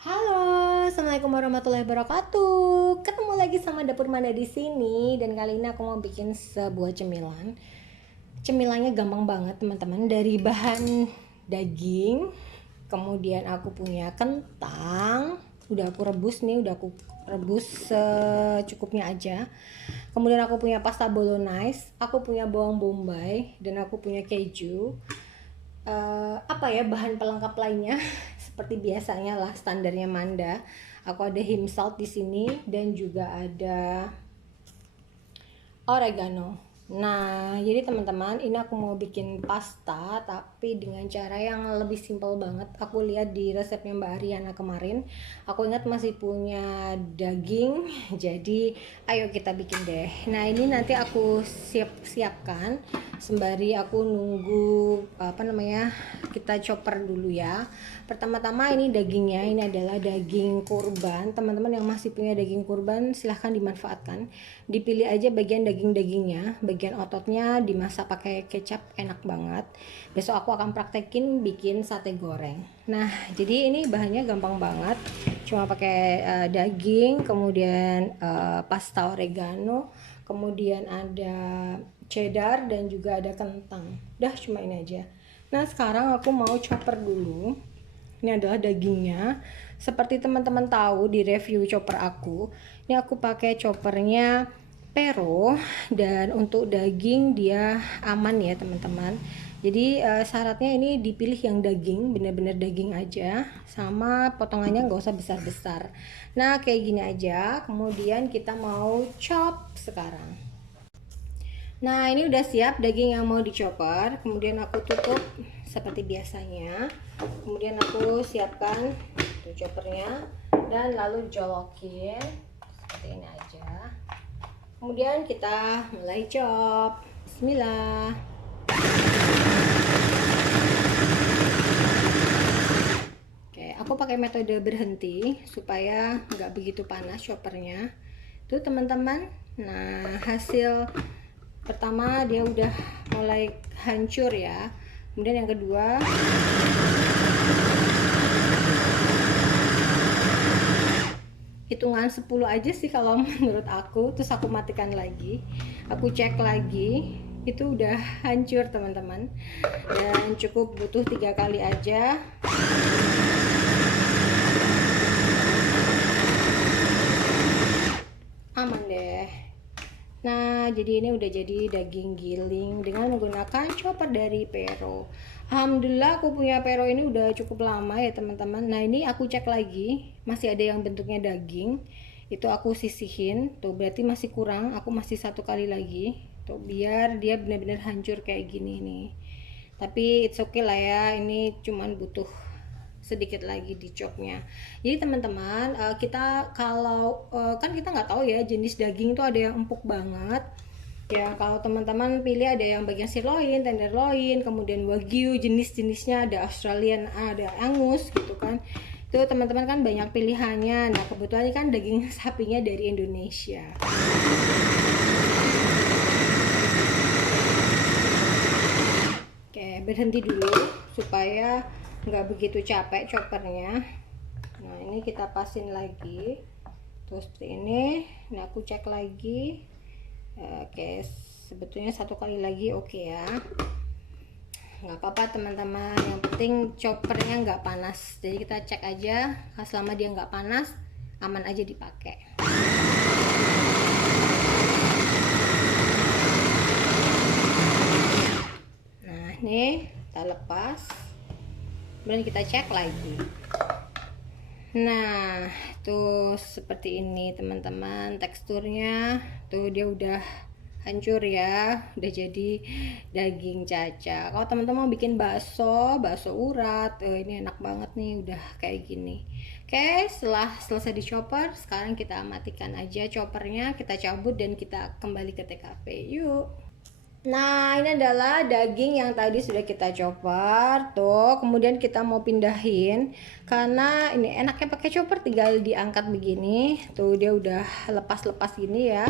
Halo, assalamualaikum warahmatullahi wabarakatuh. Ketemu lagi sama Dapur Manda di sini dan kali ini aku mau bikin sebuah cemilan. Cemilannya gampang banget teman-teman. Dari bahan daging, kemudian aku punya kentang, udah aku rebus nih, udah aku rebus secukupnya aja. Kemudian aku punya pasta bolognese, aku punya bawang bombay dan aku punya keju. Apa ya bahan pelengkap lainnya seperti biasanya lah standarnya Manda. Aku ada him salt di sini dan juga ada oregano. Nah, jadi teman-teman, ini aku mau bikin pasta tapi dengan cara yang lebih simpel banget. Aku lihat di resepnya Mbak Ariana kemarin. Aku ingat masih punya daging, jadi ayo kita bikin deh. Nah, ini nanti aku siapkan sembari aku nunggu kita chopper dulu ya. Pertama-tama ini dagingnya, ini adalah daging kurban. Teman-teman yang masih punya daging kurban silahkan dimanfaatkan. Dipilih aja bagian daging-dagingnya, bagian ototnya dimasak pakai kecap, enak banget. Besok aku akan praktekin bikin sate goreng. Nah, jadi ini bahannya gampang banget. Cuma pakai daging, kemudian pasta oregano, kemudian ada cheddar dan juga ada kentang. Udah cuma ini aja. Nah, sekarang aku mau chopper dulu. Ini adalah dagingnya. Seperti teman-teman tahu di review chopper aku, ini aku pakai choppernya Pero dan untuk daging dia aman ya teman-teman. Jadi syaratnya ini dipilih yang daging, bener-bener daging aja, sama potongannya nggak usah besar-besar. Nah kayak gini aja. Kemudian kita mau chop sekarang. Nah ini udah siap daging yang mau dicopper. Kemudian aku tutup seperti biasanya. Kemudian aku siapkan tuh choppernya dan lalu jolokin seperti ini aja. Kemudian kita mulai chop. Bismillah. Oke, aku pakai metode berhenti supaya nggak begitu panas choppernya. Tuh teman-teman. Nah hasil pertama dia udah mulai hancur ya. Kemudian yang kedua hitungan 10 aja sih kalau menurut aku. Terus aku matikan lagi, aku cek lagi, itu udah hancur teman-teman. Dan cukup butuh 3 kali aja. Aman deh. Nah, jadi ini udah jadi daging giling dengan menggunakan chopper dari Pero. Alhamdulillah aku punya Pero ini udah cukup lama ya teman-teman. Nah, ini aku cek lagi, masih ada yang bentuknya daging. Itu aku sisihin. Tuh, berarti masih kurang. Aku masih 1 kali lagi. Tuh, biar dia benar-benar hancur kayak gini nih. Tapi it's okay lah ya. Ini cuman butuh sedikit lagi di chopnya. Jadi teman-teman kita kalau kan kita nggak tahu ya jenis daging itu ada yang empuk banget ya. Kalau teman-teman pilih ada yang bagian sirloin, tenderloin, kemudian wagyu, jenis-jenisnya ada Australian, ada Angus gitu kan. Itu teman-teman kan banyak pilihannya. Nah kebetulan ini kan daging sapinya dari Indonesia. Oke, berhenti dulu supaya nggak begitu capek choppernya. Nah ini kita pasin lagi terus seperti ini. Nah aku cek lagi. Oke, sebetulnya 1 kali lagi oke ya, nggak apa-apa teman-teman, yang penting choppernya nggak panas. Jadi kita cek aja, selama dia nggak panas aman aja dipakai. Nah ini kita lepas, kemudian kita cek lagi. Nah tuh seperti ini teman-teman teksturnya. Tuh dia udah hancur ya, udah jadi daging caca. Kalau teman-teman mau bikin bakso urat, ini enak banget nih udah kayak gini. Oke, setelah selesai di chopper, sekarang kita matikan aja choppernya, kita cabut dan kita kembali ke TKP. Yuk. Nah ini adalah daging yang tadi sudah kita chopper tuh. Kemudian kita mau pindahin karena ini enaknya pakai chopper, tinggal diangkat begini. Tuh dia udah lepas-lepas gini ya.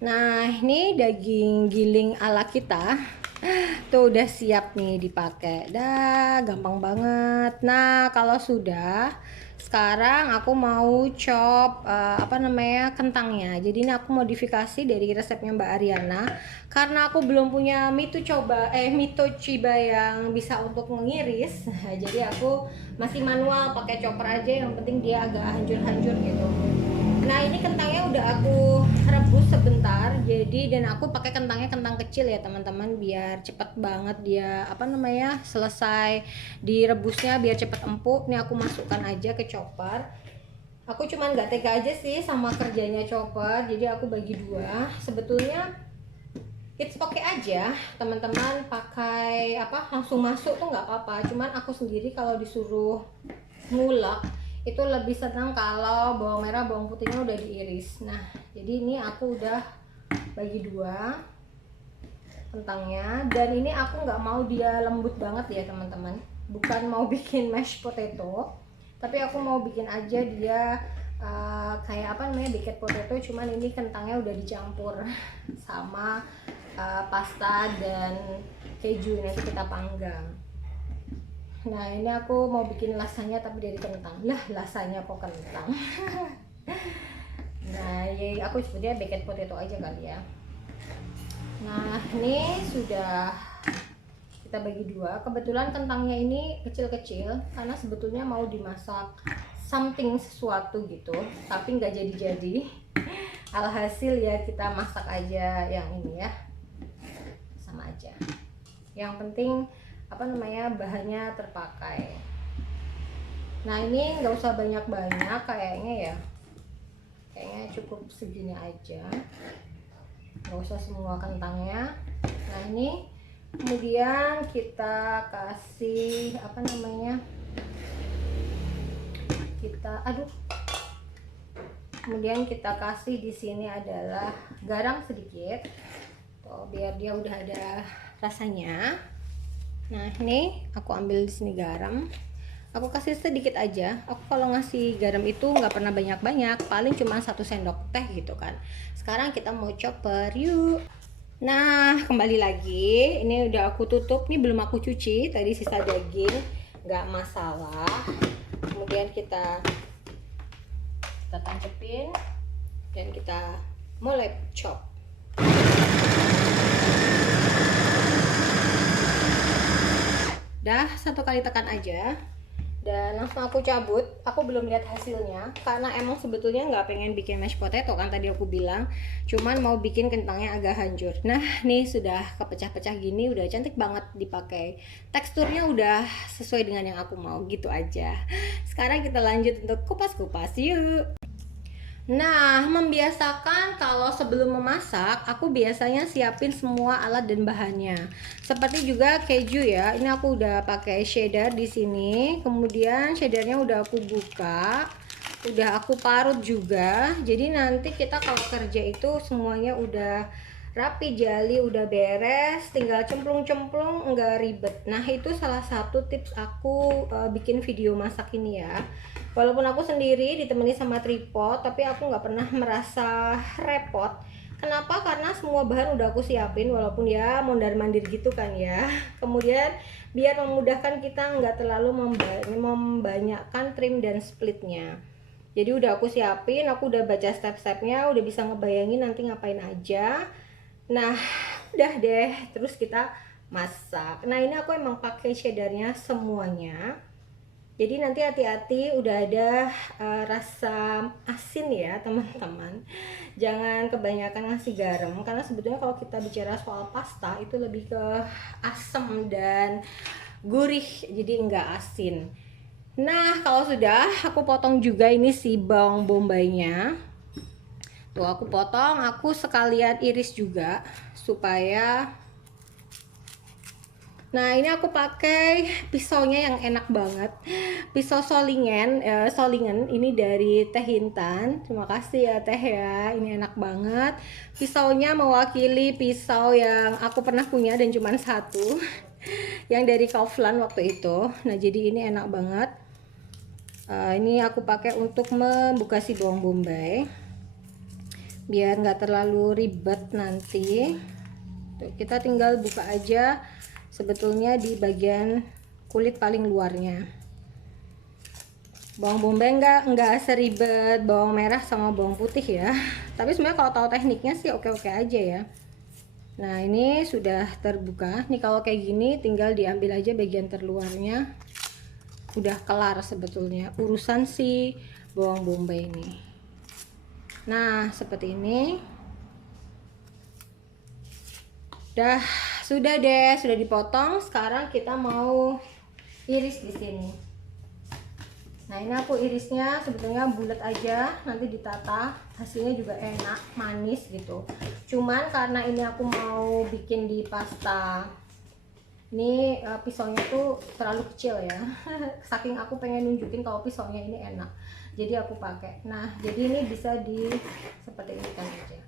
Nah ini daging giling ala kita. Tuh udah siap nih dipakai. Dah, gampang banget. Nah, kalau sudah, sekarang aku mau chop apa namanya kentangnya. Jadi ini aku modifikasi dari resepnya Mbak Ariana. Karena aku belum punya Mito Chiba yang bisa untuk mengiris. Jadi aku masih manual pakai chopper aja. Yang penting dia agak hancur-hancur gitu. Nah ini kentangnya udah aku rebus sebentar, jadi dan aku pakai kentang kecil ya teman-teman, biar cepet banget dia apa namanya selesai direbusnya, biar cepet empuk. Ini aku masukkan aja ke chopper. Aku cuman nggak tega aja sih sama kerjanya chopper, jadi aku bagi dua. Sebetulnya it's okay aja teman-teman pakai apa langsung masuk tuh nggak apa-apa, cuman aku sendiri kalau disuruh ngulek itu lebih senang kalau bawang merah bawang putihnya udah diiris. Nah jadi ini aku udah bagi dua kentangnya, dan ini aku nggak mau dia lembut banget ya teman-teman, bukan mau bikin mashed potato, tapi aku mau bikin aja dia kayak apa namanya baked potato, cuman ini kentangnya udah dicampur sama pasta dan keju, nanti kita panggang. Nah ini aku mau bikin lasanya tapi dari kentang. Lah lasanya kok kentang. Nah ya aku sebutnya baked potato aja kali ya. Nah ini sudah kita bagi dua. Kebetulan kentangnya ini kecil-kecil karena sebetulnya mau dimasak something sesuatu gitu, tapi nggak jadi-jadi. Alhasil ya kita masak aja yang ini ya, sama aja. Yang penting apa namanya bahannya terpakai. Nah ini nggak usah banyak-banyak kayaknya ya, kayaknya cukup segini aja, nggak usah semua kentangnya. Nah ini kemudian kita kasih apa namanya, kemudian kita kasih di sini adalah garam sedikit tuh, biar dia udah ada rasanya. Nah ini aku ambil di sini garam, aku kasih sedikit aja. Aku kalau ngasih garam itu nggak pernah banyak-banyak, paling cuma 1 sendok teh gitu kan. Sekarang kita mau chopper yuk. Nah kembali lagi, ini udah aku tutup, ini belum aku cuci, tadi sisa daging nggak masalah. Kemudian kita tancepin dan kita mulai chop. Dah 1 kali tekan aja dan langsung aku cabut. Aku belum lihat hasilnya karena emang sebetulnya nggak pengen bikin mashed potato kan, tadi aku bilang cuman mau bikin kentangnya agak hancur. Nah nih sudah kepecah-pecah gini, udah cantik banget dipakai, teksturnya udah sesuai dengan yang aku mau gitu aja. Sekarang kita lanjut untuk kupas-kupas yuk. Nah, membiasakan kalau sebelum memasak, aku biasanya siapin semua alat dan bahannya. Seperti juga keju ya. Ini aku udah pakai cheddar di sini. Kemudian cheddarnya udah aku buka, udah aku parut juga. Jadi nanti kita kalau kerja itu semuanya udah rapi, jali, udah beres, tinggal cemplung-cemplung, enggak ribet. Nah, itu salah satu tips aku bikin video masak ini ya. Walaupun aku sendiri ditemani sama tripod, tapi aku nggak pernah merasa repot. Kenapa? Karena semua bahan udah aku siapin, walaupun ya mondar-mandir gitu kan ya. Kemudian biar memudahkan kita nggak terlalu membanyakkan trim dan splitnya. Jadi udah aku siapin, aku udah baca step-stepnya, udah bisa ngebayangin nanti ngapain aja. Nah, udah deh, terus kita masak. Nah ini aku emang pakai cheddarnya semuanya. Jadi nanti hati-hati udah ada rasa asin ya teman-teman. Jangan kebanyakan ngasih garam, karena sebetulnya kalau kita bicara soal pasta itu lebih ke asam dan gurih, jadi enggak asin. Nah kalau sudah, aku potong juga ini si bawang bombaynya. Tuh aku potong, aku sekalian iris juga supaya. Nah ini aku pakai pisaunya yang enak banget, pisau Solingen ini dari Teh Intan. Terima kasih ya Teh ya, ini enak banget. Pisaunya mewakili pisau yang aku pernah punya dan cuma satu, yang dari Kaufland waktu itu. Nah jadi ini enak banget. Ini aku pakai untuk membuka si bawang bombay, biar nggak terlalu ribet nanti. Tuh, kita tinggal buka aja sebetulnya di bagian kulit paling luarnya. Bawang bombay enggak seribet bawang merah sama bawang putih ya. Tapi sebenarnya kalau tahu tekniknya sih oke-oke aja ya. Nah, ini sudah terbuka. Nih kalau kayak gini tinggal diambil aja bagian terluarnya. Udah kelar sebetulnya urusan si bawang bombay ini. Nah, seperti ini. Sudah deh, sudah dipotong. Sekarang kita mau iris di sini. Nah, ini aku irisnya sebetulnya bulat aja, nanti ditata, hasilnya juga enak, manis gitu. Cuman karena ini aku mau bikin di pasta, ini pisaunya tuh terlalu kecil ya. Saking aku pengen nunjukin kalau pisaunya ini enak, jadi aku pakai. Nah, jadi ini bisa di seperti ini kan aja.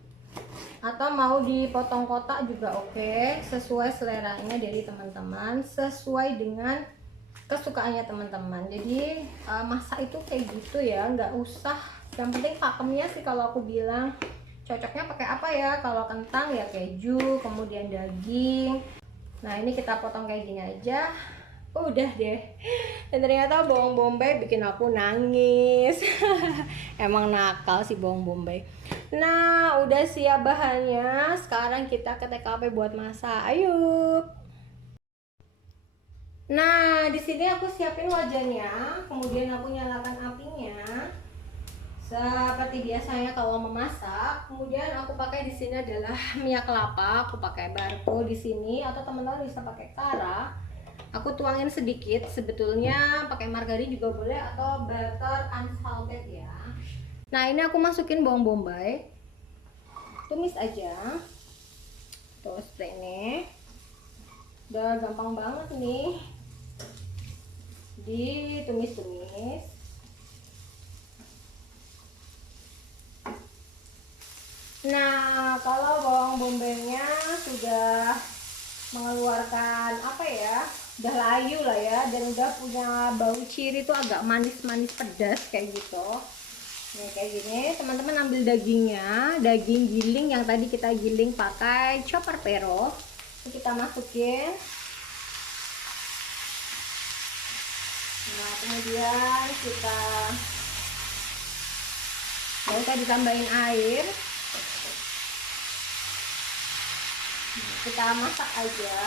Atau mau dipotong kotak juga oke, sesuai seleranya dari teman-teman, sesuai dengan kesukaannya teman-teman. Jadi masak itu kayak gitu ya, nggak usah, yang penting pakemnya sih kalau aku bilang. Cocoknya pakai apa ya? Kalau kentang ya keju, kemudian daging. Nah, ini kita potong kayak gini aja. Udah deh. Dan ternyata bawang bombay bikin aku nangis. Emang nakal sih bawang bombay. Nah, udah siap bahannya. Sekarang kita ke TKP buat masak. Ayo. Nah, di sini aku siapin wajannya, kemudian aku nyalakan apinya. Seperti biasanya kalau memasak, kemudian aku pakai di sini adalah minyak kelapa, aku pakai barco di sini, atau teman-teman bisa pakai kara. Aku tuangin sedikit, sebetulnya pakai margarin juga boleh atau butter unsalted ya. Nah, ini aku masukin bawang bombay, tumis aja. Tuh seperti ini, udah gampang banget nih, ditumis-tumis. Nah, kalau bawang bombaynya sudah mengeluarkan apa ya, udah layu lah ya, dan udah punya bau ciri tuh agak manis-manis pedas kayak gitu. Nih kayak gini, teman-teman ambil dagingnya, daging giling yang tadi kita giling pakai chopper pero, ini kita masukin. Nah, kemudian kita ditambahin air. Kita masak aja.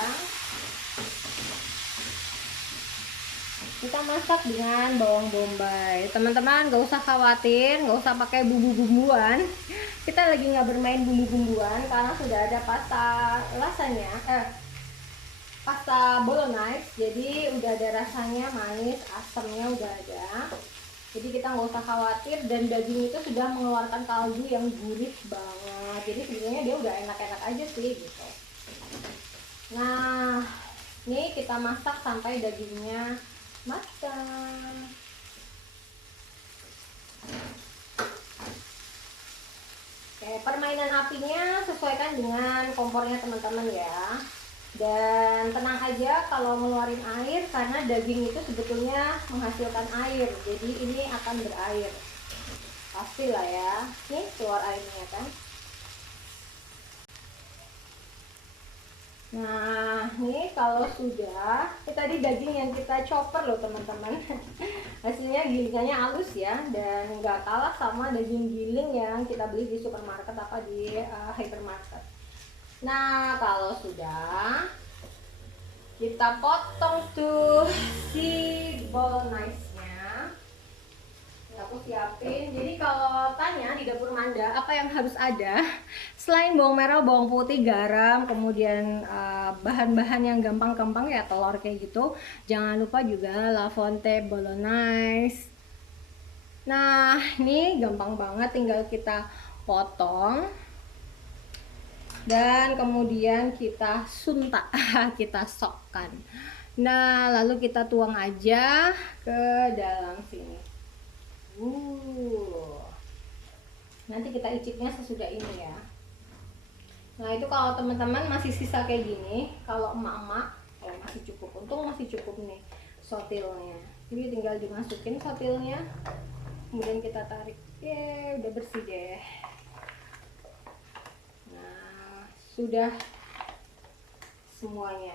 Kita masak dengan bawang bombay. Teman-teman gak usah khawatir, gak usah pakai bumbu-bumbuan. Kita lagi nggak bermain bumbu-bumbuan karena sudah ada pasta lasagna, pasta bolognese. Jadi udah ada rasanya manis, asamnya udah ada. Jadi kita nggak usah khawatir, dan daging itu sudah mengeluarkan kaldu yang gurih banget. Jadi sebenarnya dia udah enak-enak aja sih gitu. Nah, ini kita masak sampai dagingnya matang. Oke, permainan apinya sesuaikan dengan kompornya teman-teman ya. Dan tenang aja kalau ngeluarin air, karena daging itu sebetulnya menghasilkan air. Jadi ini akan berair. Pastilah ya. Nih keluar airnya kan. Nah, ini kalau sudah, ini tadi daging yang kita chopper loh teman-teman. Hasilnya gilingannya halus ya, dan nggak kalah sama daging giling yang kita beli di supermarket apa di hypermarket. Nah, kalau sudah, kita potong tuh si bolognese-nya. Aku siapin. Jadi kalau tanya di dapur Manda apa yang harus ada selain bawang merah, bawang putih, garam, kemudian bahan-bahan yang gampang-gampang ya, telur kayak gitu, jangan lupa juga La Fonte bolognese. Nah, ini gampang banget, tinggal kita potong dan kemudian kita suntak, kita sokkan. Nah, lalu kita tuang aja ke dalam sini. Nanti kita icipnya sesudah ini ya. Nah, itu kalau teman-teman masih sisa kayak gini, kalau emak-emak masih cukup. Untung masih cukup nih sotilnya. Jadi tinggal dimasukin sotilnya, kemudian kita tarik. Udah bersih deh. Nah, sudah semuanya.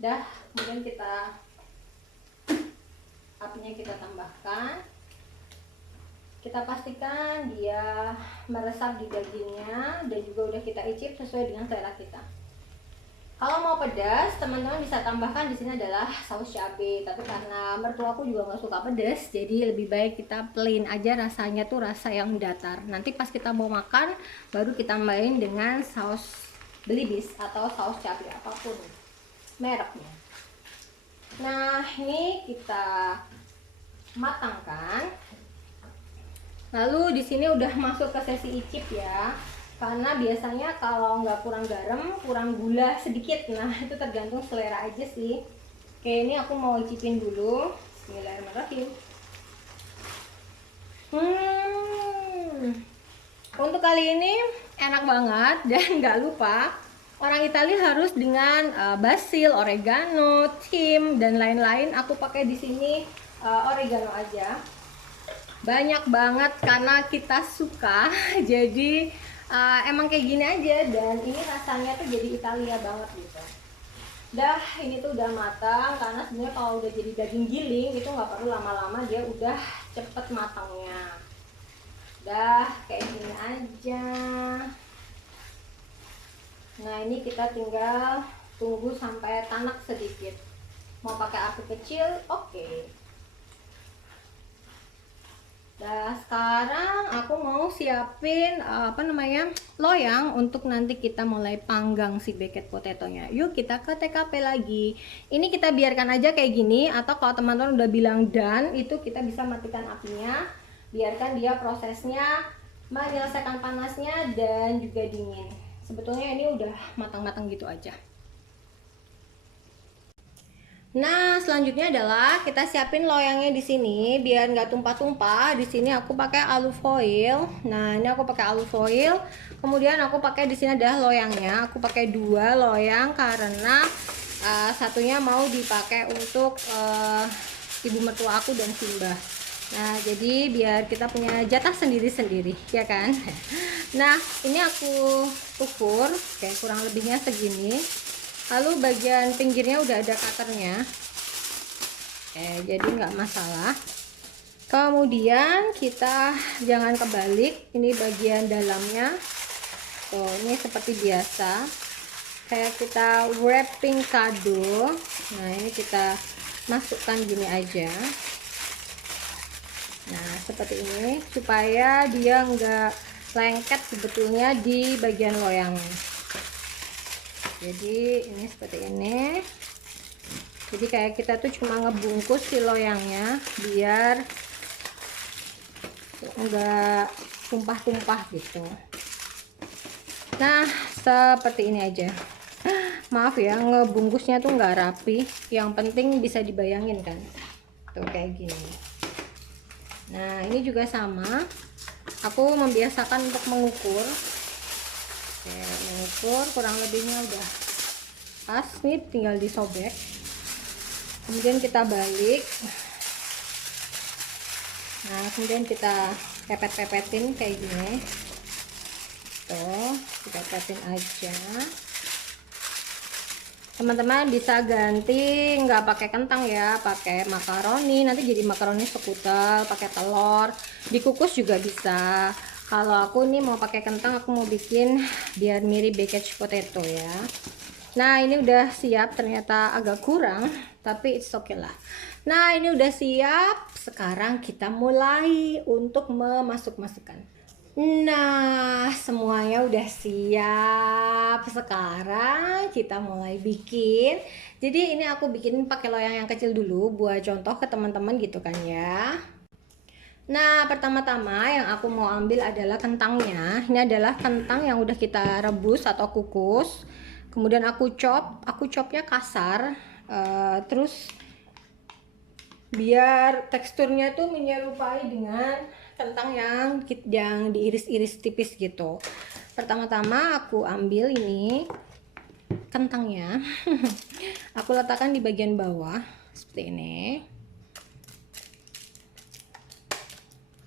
Dah, kemudian apinya kita tambahkan. Kita pastikan dia meresap di dagingnya dan juga udah kita icip sesuai dengan selera kita. Kalau mau pedas, teman-teman bisa tambahkan di sini adalah saus cabai. Tapi karena mertuaku juga nggak suka pedas, jadi lebih baik kita plain aja, rasanya tuh rasa yang datar. Nanti pas kita mau makan, baru kita tambahin dengan saus belibis atau saus cabai apapun mereknya. Nah, ini kita matangkan. Lalu di sini udah masuk ke sesi icip ya. Karena biasanya kalau nggak kurang garam, kurang gula sedikit. Nah, itu tergantung selera aja sih. Oke, ini aku mau icipin dulu. Bismillahirrahmanirrahim. Untuk kali ini enak banget. Dan nggak lupa, orang Italia harus dengan basil, oregano, thyme, dan lain-lain. Aku pakai di sini oregano aja. Banyak banget karena kita suka. Jadi emang kayak gini aja, dan ini rasanya tuh jadi Italia banget gitu. Dah, ini tuh udah matang, karena sebenarnya kalau udah jadi daging giling itu nggak perlu lama-lama, dia udah cepet matangnya. Dah kayak gini aja. Nah, ini kita tinggal tunggu sampai tanak sedikit. Mau pakai api kecil, oke. Nah, sekarang aku mau siapin loyang untuk nanti kita mulai panggang si baked potatonya. Yuk kita ke TKP lagi. Ini kita biarkan aja kayak gini, atau kalau teman-teman udah bilang done, itu kita bisa matikan apinya. Biarkan dia prosesnya menyelesaikan panasnya dan juga dingin. Sebetulnya ini udah matang-matang gitu aja. Nah, selanjutnya adalah kita siapin loyangnya di sini biar nggak tumpah-tumpah. Di sini aku pakai alufoil. Nah, ini aku pakai alufoil. Kemudian aku pakai di sini adalah loyangnya. Aku pakai 2 loyang karena satunya mau dipakai untuk ibu mertua aku dan Simba. Nah, jadi biar kita punya jatah sendiri-sendiri, ya kan? Nah, ini aku ukur kayak kurang lebihnya segini. Lalu bagian pinggirnya udah ada cutternya, jadi nggak masalah. Kemudian kita jangan kebalik, ini bagian dalamnya. Tuh, ini seperti biasa, kayak kita wrapping kado. Nah, ini kita masukkan gini aja. Nah, seperti ini supaya dia nggak lengket sebetulnya di bagian loyangnya. Jadi ini seperti ini. Jadi kayak kita tuh cuma ngebungkus si loyangnya biar enggak tumpah-tumpah gitu. Nah, seperti ini aja. Maaf ya, ngebungkusnya tuh nggak rapi. Yang penting bisa dibayangin kan. Tuh kayak gini. Nah, ini juga sama. Aku membiasakan untuk mengukur. Oke, mengukur kurang lebihnya udah pas, nih tinggal disobek. Kemudian kita balik. Nah, kemudian kita pepet-pepetin kayak gini. Tuh, kita pepetin aja. Teman-teman bisa ganti nggak pakai kentang ya, pakai makaroni. Nanti jadi makaroni sekutel, pakai telur, dikukus juga bisa. Kalau aku nih mau pakai kentang, aku mau bikin biar mirip baked potato ya. Nah, ini udah siap, ternyata agak kurang, tapi it's okay lah. Nah, ini udah siap. Sekarang kita mulai untuk memasuk-masukkan. Nah, semuanya udah siap. Sekarang kita mulai bikin. Jadi ini aku bikin pakai loyang yang kecil dulu buat contoh ke teman-teman gitu kan ya. Nah, pertama-tama yang aku mau ambil adalah kentangnya. Ini adalah kentang yang udah kita rebus atau kukus. Kemudian aku chopnya kasar. Terus biar teksturnya tuh menyerupai dengan kentang yang diiris-iris tipis gitu. Pertama-tama aku ambil ini kentangnya. Aku letakkan di bagian bawah seperti ini.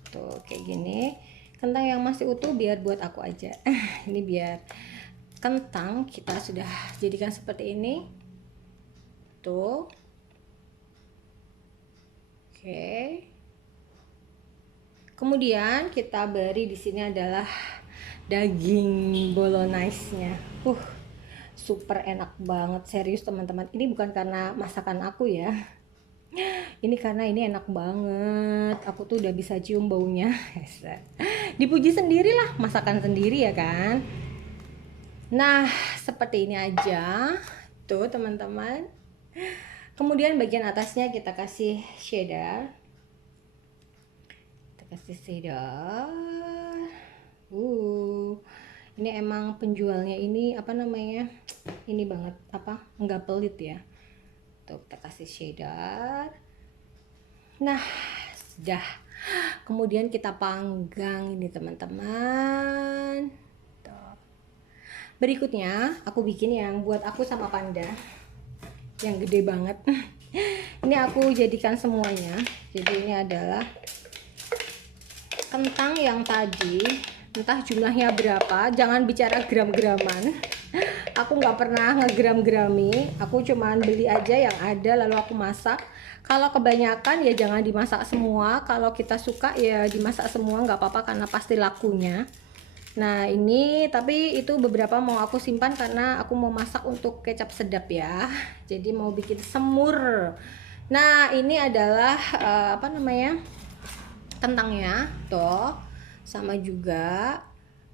Tuh kayak gini. Kentang yang masih utuh biar buat aku aja. Ini biar kentang kita sudah jadikan seperti ini. Tuh. Oke. Kemudian kita beri di sini adalah daging bolognese-nya. Super enak banget, serius teman-teman. Ini bukan karena masakan aku ya. Ini karena ini enak banget. Aku tuh udah bisa cium baunya. Dipuji sendirilah, masakan sendiri ya kan. Nah, seperti ini aja. Tuh teman-teman. Kemudian bagian atasnya kita kasih cheddar. Ini emang penjualnya ini apa namanya? Ini banget apa? Enggak pelit ya. Tuh kita kasih cheddar. Nah, sudah. Kemudian kita panggang ini teman-teman. Berikutnya aku bikin yang buat aku sama Panda, yang gede banget. Ini aku jadikan semuanya. Jadi ini adalah kentang yang tadi, entah jumlahnya berapa, jangan bicara gram-graman. Aku nggak pernah ngegram-grami, aku cuman beli aja yang ada lalu aku masak. Kalau kebanyakan ya jangan dimasak semua, kalau kita suka ya dimasak semua nggak apa-apa karena pasti lakunya. Nah ini tapi itu beberapa mau aku simpan karena aku mau masak untuk kecap sedap ya. Jadi mau bikin semur. Nah ini adalah apa namanya, kentangnya tuh sama juga.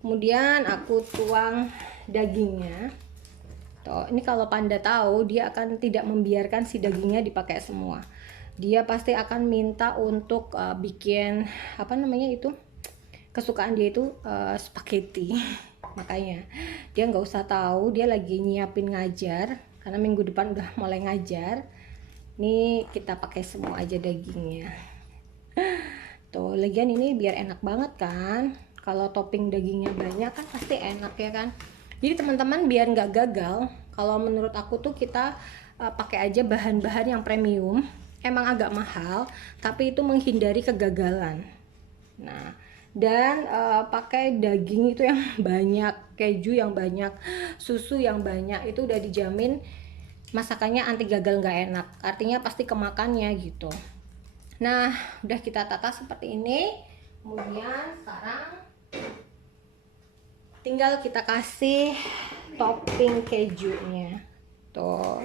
Kemudian aku tuang dagingnya. Tuh ini kalau Panda tahu dia akan tidak membiarkan si dagingnya dipakai semua. Dia pasti akan minta untuk bikin apa namanya itu, kesukaan dia itu spaghetti. Makanya dia nggak usah tahu, dia lagi nyiapin ngajar karena minggu depan udah mulai ngajar. Ini kita pakai semua aja dagingnya. Tuh lagian ini biar enak banget kan, kalau topping dagingnya banyak kan pasti enak ya kan. Jadi teman-teman biar nggak gagal, kalau menurut aku tuh kita pakai aja bahan-bahan yang premium. Emang agak mahal tapi itu menghindari kegagalan. Nah dan pakai daging itu yang banyak, keju yang banyak, susu yang banyak, itu udah dijamin masakannya anti gagal nggak enak, artinya pasti kemakannya gitu. Nah udah kita tata seperti ini. Kemudian sekarang tinggal kita kasih topping kejunya tuh.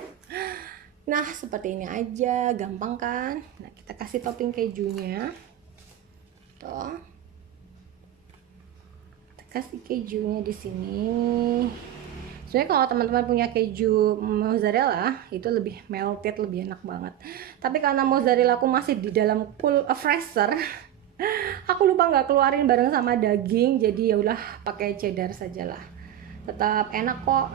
Nah seperti ini aja, gampang kan. Nah kita kasih topping kejunya tuh, kasih kejunya di sini. Sebenarnya kalau teman-teman punya keju mozzarella itu lebih melted, lebih enak banget. Tapi karena mozzarella aku masih di dalam cool freezer, aku lupa nggak keluarin bareng sama daging, jadi ya udah pakai cheddar sajalah. Tetap enak kok.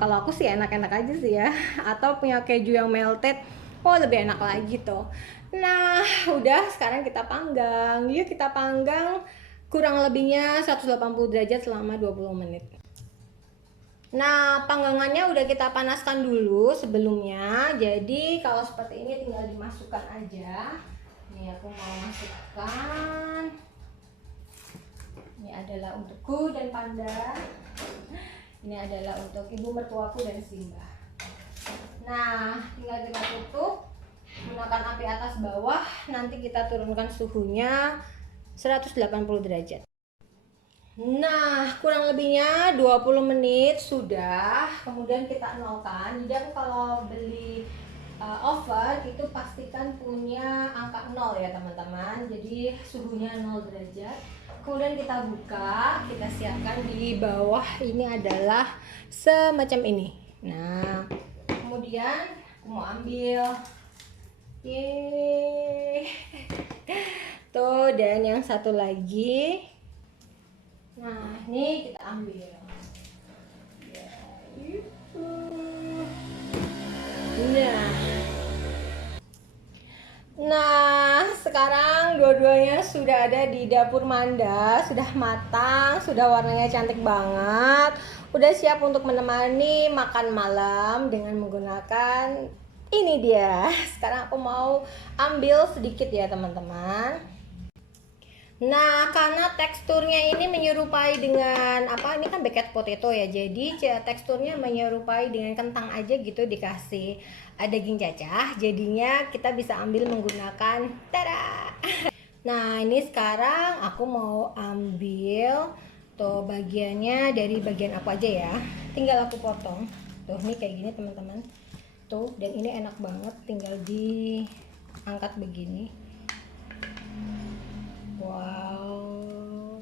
Kalau aku sih enak-enak aja sih ya. Atau punya keju yang melted, lebih enak lagi tuh. Nah udah, sekarang kita panggang. Yuk kita panggang kurang lebihnya 180 derajat selama 20 menit. Nah panggangannya udah kita panaskan dulu sebelumnya. Jadi kalau seperti ini tinggal dimasukkan aja. Nih aku mau masukkan. Ini adalah untukku dan Panda. Ini adalah untuk ibu mertuaku dan Simba. Nah tinggal kita tutup menggunakan api atas bawah. Nanti kita turunkan suhunya 180 derajat. Nah kurang lebihnya 20 menit sudah. Kemudian kita nolkan. Jadi aku kalau beli oven itu pastikan punya angka 0 ya teman-teman. Jadi suhunya 0 derajat. Kemudian kita buka, kita siapkan di bawah ini adalah semacam ini. Nah kemudian aku mau ambil. Yeay. Tuh, dan yang satu lagi. Nah ini kita ambil. Nah sekarang dua-duanya sudah ada di dapur Manda, sudah matang, sudah warnanya cantik banget, udah siap untuk menemani makan malam dengan menggunakan ini dia. Sekarang aku mau ambil sedikit ya teman-teman. Nah, karena teksturnya ini menyerupai dengan apa? Ini kan baked potato ya. Jadi teksturnya menyerupai dengan kentang aja gitu, dikasih daging cacah. Jadinya kita bisa ambil menggunakan tada. Nah, ini sekarang aku mau ambil tuh bagiannya, dari bagian apa aja ya. Tinggal aku potong. Tuh, ini kayak gini teman-teman. Tuh, dan ini enak banget, tinggal diangkat begini. Wow,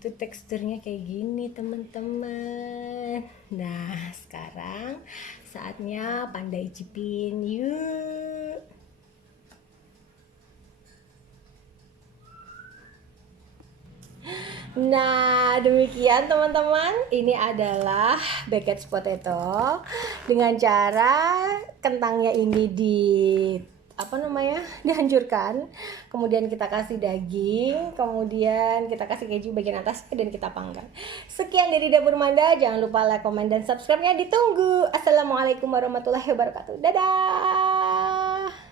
tuh teksturnya kayak gini teman-teman. Nah, sekarang saatnya pandai icipin yuk. Nah, demikian teman-teman. Ini adalah baked potato dengan cara kentangnya ini apa namanya, dihancurkan, kemudian kita kasih daging, kemudian kita kasih keju bagian atas dan kita panggang. Sekian dari Dapur Manda, jangan lupa like, komen, dan subscribe-nya ditunggu. Assalamualaikum warahmatullahi wabarakatuh. Dadah.